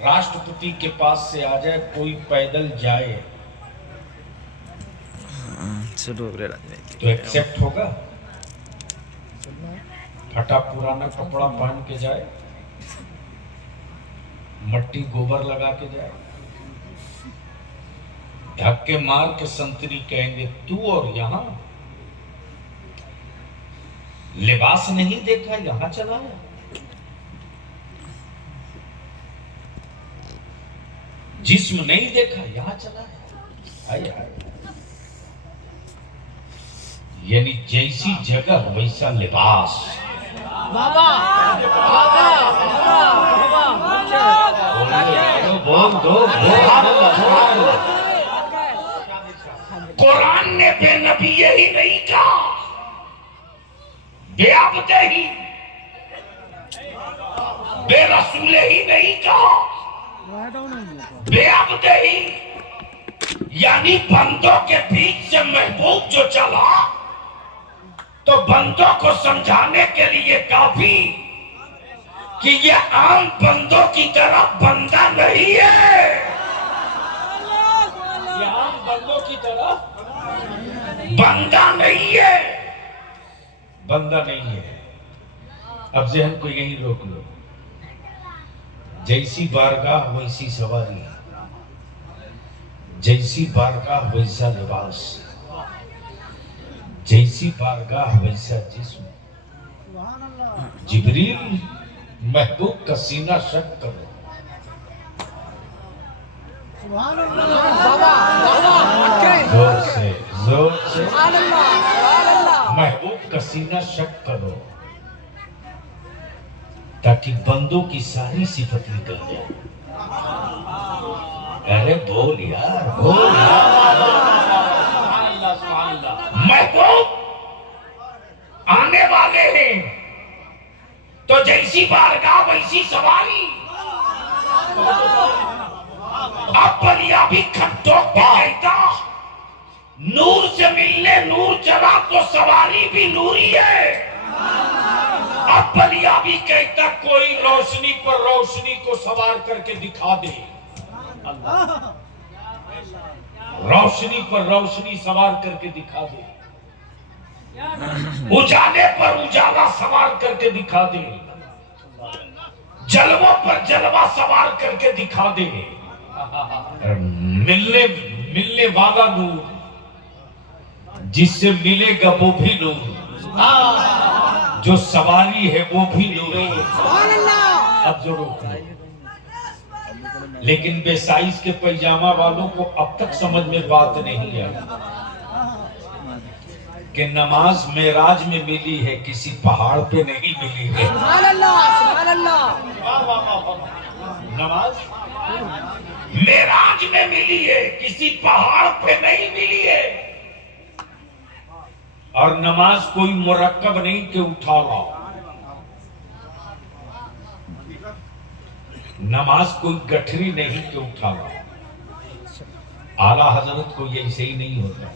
राष्ट्रपति के पास से आ जाए कोई पैदल जाए तो एक्सेप्ट होगा? फटा पुराना कपड़ा पहन के जाए, मट्टी गोबर लगा के जाए, धक्के मार के संतरी कहेंगे तू और यहां लिबास नहीं देखा यहां चला है। जिस्म नहीं देखा यहां चला है। आए आए। यानी जैसी जगह वैसा लिबास। बोल दो। कुरान ने बेनबी ही नहीं कहा, बेअब्दे ही, बेरसूले ही नहीं कहा, बेअब्दे ही। यानी बंदों के बीच से महबूब जो चला तो बंदों को समझाने के लिए काफी कि ये आम बंदों की तरह बंदा नहीं है, ये आम बंदों की तरह बंदा नहीं है, बंदा नहीं है। अब जहन को यही रोक लो, जैसी बारगाह वैसी सवारी, जैसी बारगाह वैसा लिबास, जैसी बारगाह वैसा जिस्म। जिब्रील महबूब का सीना शक करो, जोर से महबूब का सीना शक करो ताकि बंदों की सारी सिफत निकल जाए। अरे बोल यार, बोल यार। महबूब आने वाले हैं तो जैसी बारगाह वैसी सवारी। अब बलिया भी खट्टों पे कहता नूर से मिलने नूर चला तो सवारी भी नूरी है। अब बलिया भी कहता कोई रोशनी पर रोशनी को सवार करके दिखा दे। रोशनी पर रोशनी सवार करके दिखा दे, उजाले पर उजाला सवार करके दिखा दे, जलवों पर जलवा सवार करके दिखा दे। मिलने वाला नूर, जिससे मिलेगा वो भी नूर, जो सवारी है वो भी नूर। अब जो रोक लो, लेकिन बेसाइज के पैजामा वालों को अब तक समझ में बात नहीं आई कि नमाज मेराज में मिली है, किसी पहाड़ पे नहीं मिली है। नमाज मेराज में मिली है, किसी पहाड़ पे नहीं मिली है। और नमाज कोई मुरक्कब नहीं कि उठा लाओ, नमाज कोई गठरी नहीं कि उठा लाओ। आला हजरत को ये ऐसे ही नहीं होता।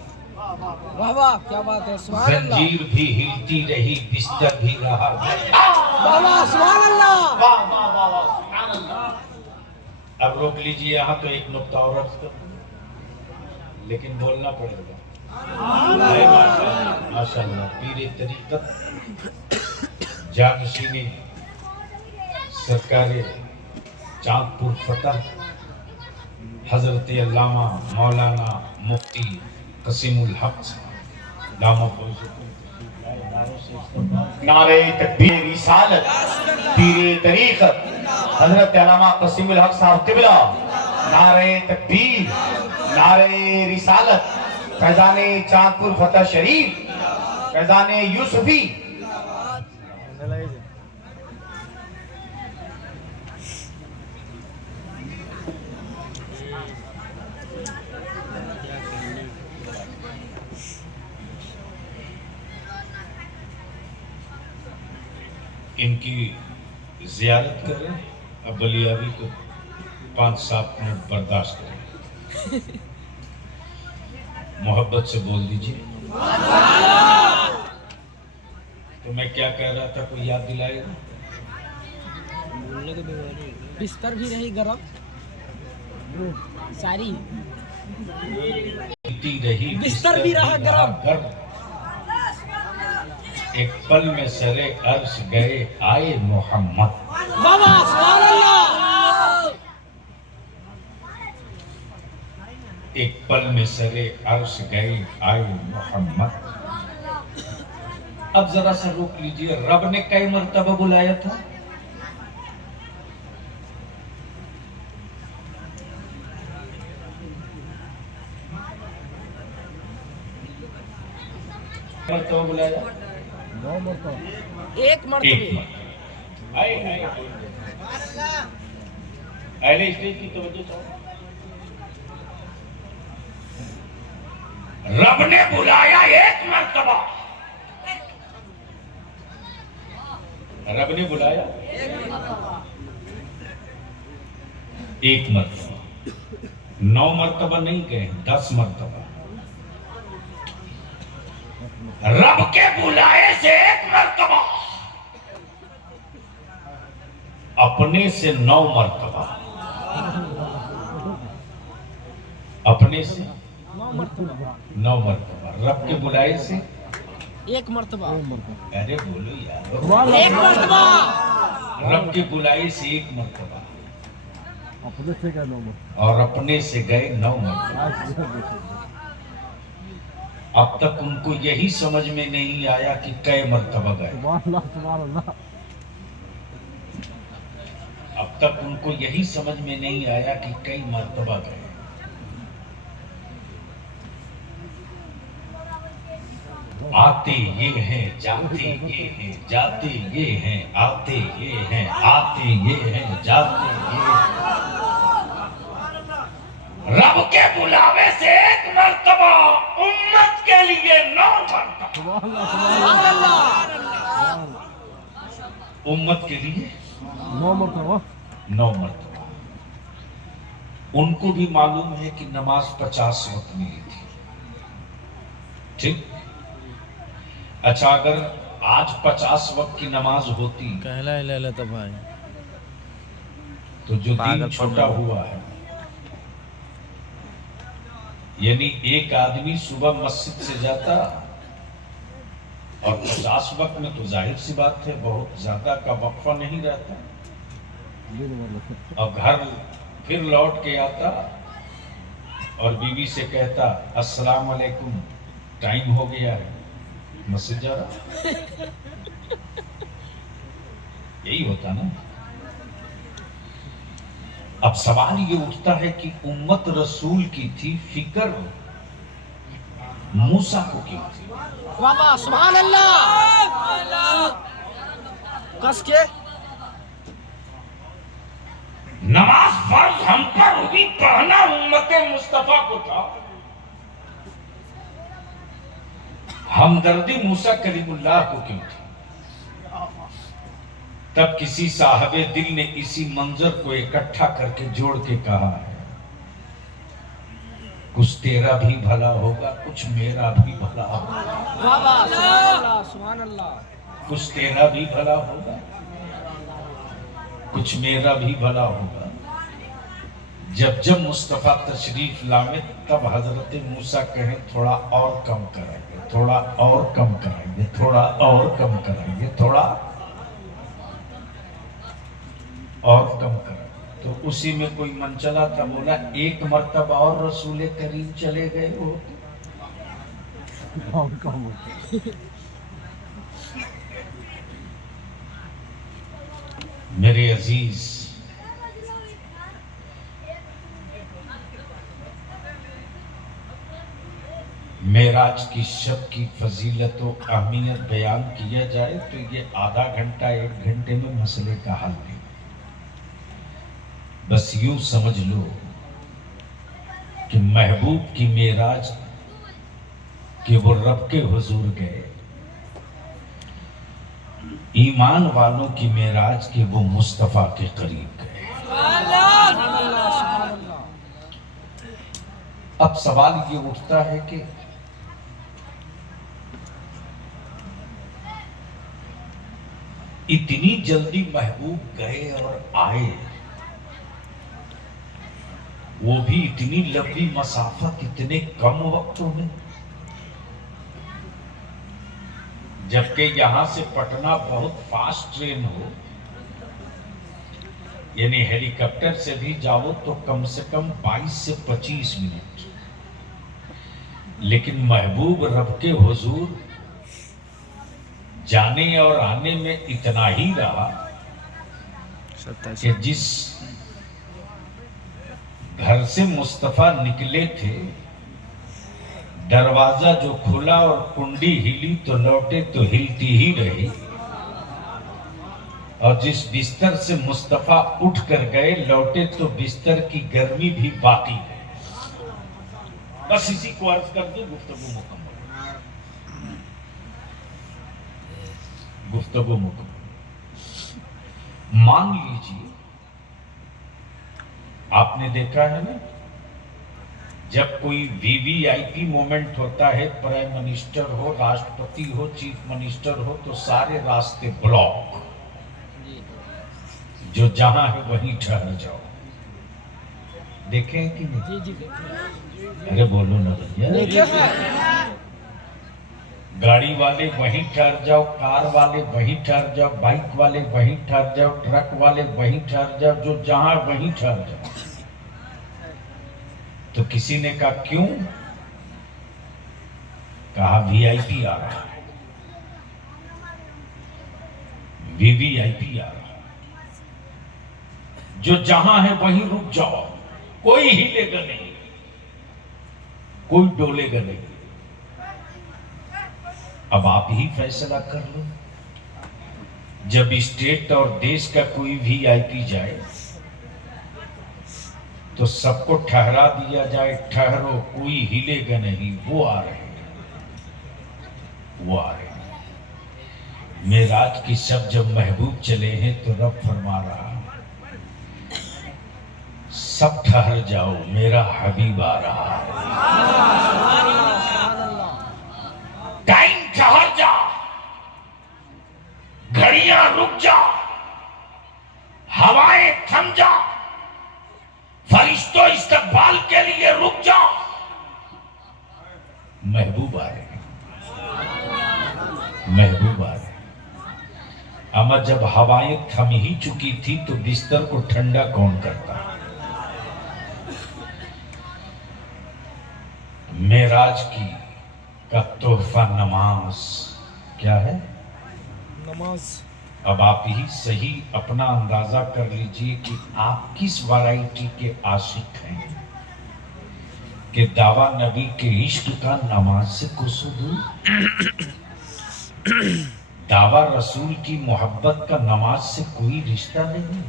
वाह वाह, क्या बात है। जंजीर भी हिलती रही, बिस्तर भी रहा। वाह वाह, सुभान अल्लाह। वाह वाह वाह वाह, सुभान अल्लाह। अब रोक लीजिए यहाँ तो एक नुक्ता और अर्ज कर, लेकिन बोलना पड़ेगा। माशाअल्लाह, पीरे तरीक़त जानशीनी सरकारे चांदपुर फतह हजरत अल्लामा मौलाना मुफ्ती कसीमुल हक नारे तकबीर रिसालत पीरे तरीक़त हजरत अल्लामा कसीमुल हक साहब क़िबला, नारे तकबीर, नारे रिसालत, फैज़ाने चांदपुर फतह शरीफ, फैज़ाने यूसुफी। इनकी जियारत कर रहे हैं। अब बलियावी को 5-7 मिनट बर्दाश्त करें। मोहब्बत से बोल दीजिए। तो मैं क्या कह रहा था, कोई याद दिलाएगा? बिस्तर भी रही गरम सारी रही बिस्तर भी रहा गरम। एक पल में सरे अर्श गए आए मोहम्मद। बाबा सुभान अल्लाह। एक पल में सरे अर्श गए आए मोहम्मद। अब जरा सा रोक लीजिए, रब ने कई मर्तबा बुलाया था? मर्तबा बुलाया? एक मर्तबे। अहले स्टेज की तवज्जो चाहो। रब ने बुलाया एक मर्तबा। रब ने बुलाया एक मर्तबा, 9 मर्तबा नहीं कहे, 10 मर्तबा। रब के बुलाए से एक मर्तबा, अपने से 9 मर्तबा, अपने से 9 मर्तबा, रब के बुलाए से एक मर्तबा। अरे बोलो यार, एक मर्तबा। रब के बुलाए से एक मर्तबा अपने से क्या नो और अपने से गए 9 मर्तबा। अब तक उनको यही समझ में नहीं आया कि कई मर्तबा गए। अब तक उनको यही समझ में नहीं आया कि कई मर्तबा गए। आते ये हैं, जाते ये हैं, जाते ये हैं, आते ये हैं, आते ये हैं, जाते ये हैं। रब के बुलावे से एक मर्तबा, उम्मत के लिए 9 मर्तबा। उम्मत के लिए 9 मरतबा। 9 मर्तबा। उनको भी मालूम है कि नमाज 50 वक्त मिली थी, ठीक? अच्छा, अगर आज 50 वक्त की नमाज होती कहला ले तो भाई, तो जो दिन छोटा हुआ है, यानी एक आदमी सुबह मस्जिद से जाता और 50 वक्त में तो जाहिर सी बात है बहुत ज्यादा का वक्फा नहीं रहता, और घर फिर लौट के आता और बीवी से कहता अस्सलाम वालेकुम, टाइम हो गया है, मस्जिद जा रहा। यही होता ना। अब सवाल ये उठता है कि उम्मत रसूल की थी, फिक्र मूसा को क्यों थी? बाबा सुभान अल्लाह। कस के नमाज फर्ज हम पर हुई, पढ़ना उम्मत मुस्तफा को था। हमदर्दी मूसा कलीमुल्लाह को क्यों थी? तब किसी साहबे दिल ने इसी मंजर को इकट्ठा करके जोड़ के कहा है, कुछ तेरा भी भला होगा, कुछ मेरा भी भला होगा। बाबा सुभान अल्लाह। कुछ तेरा भी भला होगा, कुछ मेरा भी भला होगा। जब जब मुस्तफा तशरीफ लामे, तब हजरत मूसा कहें थोड़ा और कम कराइए, थोड़ा और कम कराइए, थोड़ा और कम कराइए, थोड़ा और कम कराइए। तो उसी में कोई मन चला था, बोला एक मर्तबा और रसूल करीम चले गए हो। मेरे अजीज, मेराज की शब की फजीलत और अहमियत बयान किया जाए तो ये आधा घंटा 1 घंटे में मसले का हल नहीं। बस यूं समझ लो कि महबूब की मेराज कि वो रब के हुजूर गए, ईमान वालों की मेराज के वो मुस्तफा के करीब गए। अब सवाल ये उठता है कि इतनी जल्दी महबूब गए और आए, वो भी इतनी लंबी मसाफत इतने कम वक्तों में। जबकि यहां से पटना बहुत फास्ट ट्रेन हो, यानी हेलीकॉप्टर से भी जाओ तो कम से कम 22 से 25 मिनट, लेकिन महबूब रब के हुजूर जाने और आने में इतना ही रहा कि जिस घर से मुस्तफा निकले थे, दरवाजा जो खुला और कुंडी हिली तो लौटे तो हिलती ही रही, और जिस बिस्तर से मुस्तफा उठ कर गए लौटे तो बिस्तर की गर्मी भी बाकी है। बस इसी को अर्ज कर दो, गुफ्तगू मुकम्मल, गुफ्तगू मुकम्मल। मान लीजिए आपने देखा है ना, जब कोई वीवीआईपी मोमेंट होता है, प्राइम मिनिस्टर हो, राष्ट्रपति हो, चीफ मिनिस्टर हो, तो सारे रास्ते ब्लॉक, जो जहां है वहीं ठहर जाओ। देखे कि नहीं? जी जी अरे बोलो ना भैया। गाड़ी वाले वहीं ठहर जाओ, कार वाले वहीं ठहर जाओ, बाइक वाले वहीं ठहर जाओ, ट्रक वाले वहीं ठहर जाओ, जो जहां वहीं ठहर जाओ। तो किसी ने कहा क्यों? कहा वीआईपी आ रहा है, वीवीआईपी आ रहा है, जो जहां है वहीं रुक जाओ, कोई हिलेगा नहीं, कोई डोलेगा नहीं। अब आप ही फैसला कर लो, जब स्टेट और देश का कोई वीआईपी जाए तो सबको ठहरा दिया जाए, ठहरो, कोई हिलेगा नहीं, वो आ रहे हैं, वो आ रहे हैं। मेराज की शब जब महबूब चले हैं तो रब फरमा रहा, सब ठहर जाओ, मेरा हबीब आ रहा है। टाइम ठहर जा, घड़ियां रुक जा, हवाएं थम जा, फरिश्तों इस्तकबाल के लिए रुक जाओ, महबूब आ रहे हैं, महबूब आ रहे हैं। अमा जब हवाएं थम ही चुकी थी तो बिस्तर को ठंडा कौन करता? मेराज की का तोहफा नमाज क्या है? नमाज। अब आप ही सही अपना अंदाजा कर लीजिए कि आप किस वैरायटी के आशिक हैं कि दावा नबी के इश्क का नमाज से कुसूदू, दावा रसूल की मोहब्बत का नमाज से कोई रिश्ता नहीं,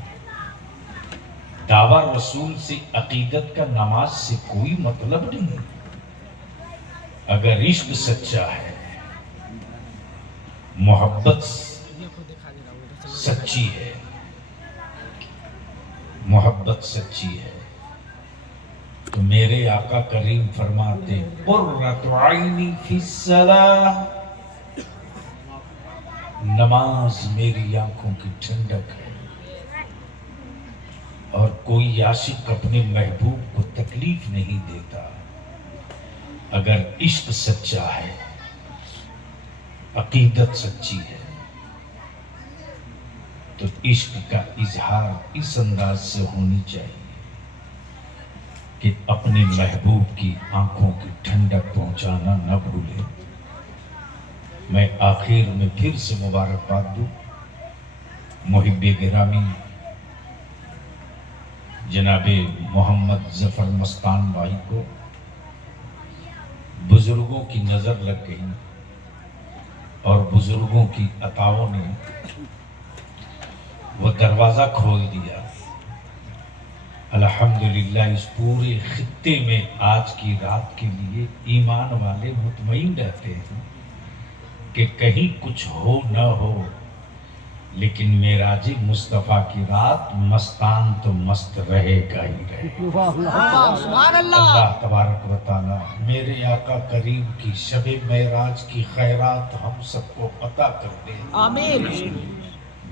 दावा रसूल से अकीदत का नमाज से कोई मतलब नहीं। अगर इश्क सच्चा है, मोहब्बत सच्ची है, मोहब्बत सच्ची है, तो मेरे आका करीम फरमाते कुर्रतु आइनी फिस्सलाह, नमाज मेरी आंखों की ठंडक है। और कोई आशिक अपने महबूब को तकलीफ नहीं देता। अगर इश्क सच्चा है, अकीदत सच्ची है, तो इश्क का इजहार इस अंदाज से होनी चाहिए कि अपने महबूब की आंखों की ठंडक पहुंचाना न भूले। मैं आखिर में फिर से मुबारकबाद दूं मुहिब्बे गिरामी जनाबे मोहम्मद जफर मस्तान भाई को। बुजुर्गों की नजर लग गई और बुजुर्गों की अताओं ने वो दरवाजा खोल दिया। अल्हम्दुलिल्लाह इस पूरे खित्ते में आज की रात के लिए ईमान वाले मुतमईन रहते हैं कि कहीं कुछ हो न हो, लेकिन मेराज मुस्तफ़ा की रात मस्तान तो मस्त रहेगा ही रहेगा। सुभान अल्लाह। अल्लाह तबारक व तआला मेरे आका करीम की शबे मेराज की खैरात हम सबको पता कर दे। आमीन।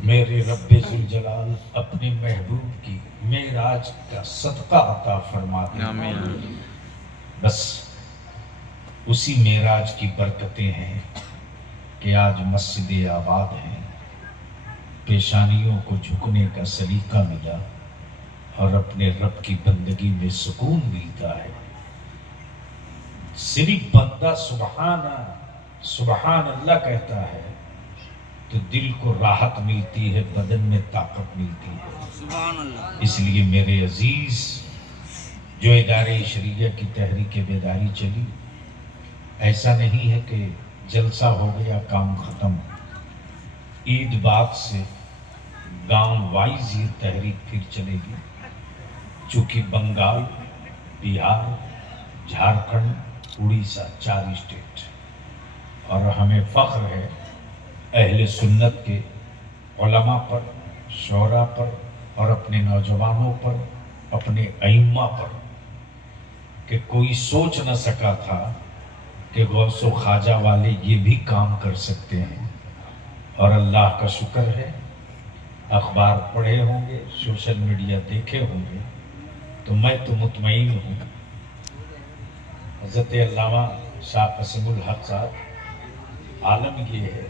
मेरे रब्बे जुल जलाल अपने महबूब की मेराज का सदका अता फरमाते हैं। बस उसी मेराज की बरकतें हैं कि आज मस्जिद आबाद है, पेशानियों को झुकने का सलीका मिला और अपने रब की बंदगी में सुकून मिलता है। सिर्फ बंदा सुबहान अल्लाह कहता है तो दिल को राहत मिलती है, बदन में ताकत मिलती है। इसलिए मेरे अजीज, जो इदारे शरीयत की तहरीक बेदारी चली, ऐसा नहीं है कि जलसा हो गया काम खत्म। ईद बाद से गांव वाइज ये तहरीक फिर चलेगी, चूंकि बंगाल, बिहार, झारखंड, उड़ीसा 4 स्टेट, और हमें फख्र है अहले सुन्नत के उलमा पर, शोरा पर और अपने नौजवानों पर, अपने अइम्मा पर, कि कोई सोच न सका था कि गौसो ख्वाजा वाले ये भी काम कर सकते हैं। और अल्लाह का शुक्र है, अखबार पढ़े होंगे, सोशल मीडिया देखे होंगे, तो मैं तो मुतमईन हूँ। हज़रत अल्लामा शाह क़सीमुल हक़ साहब, आलम ये है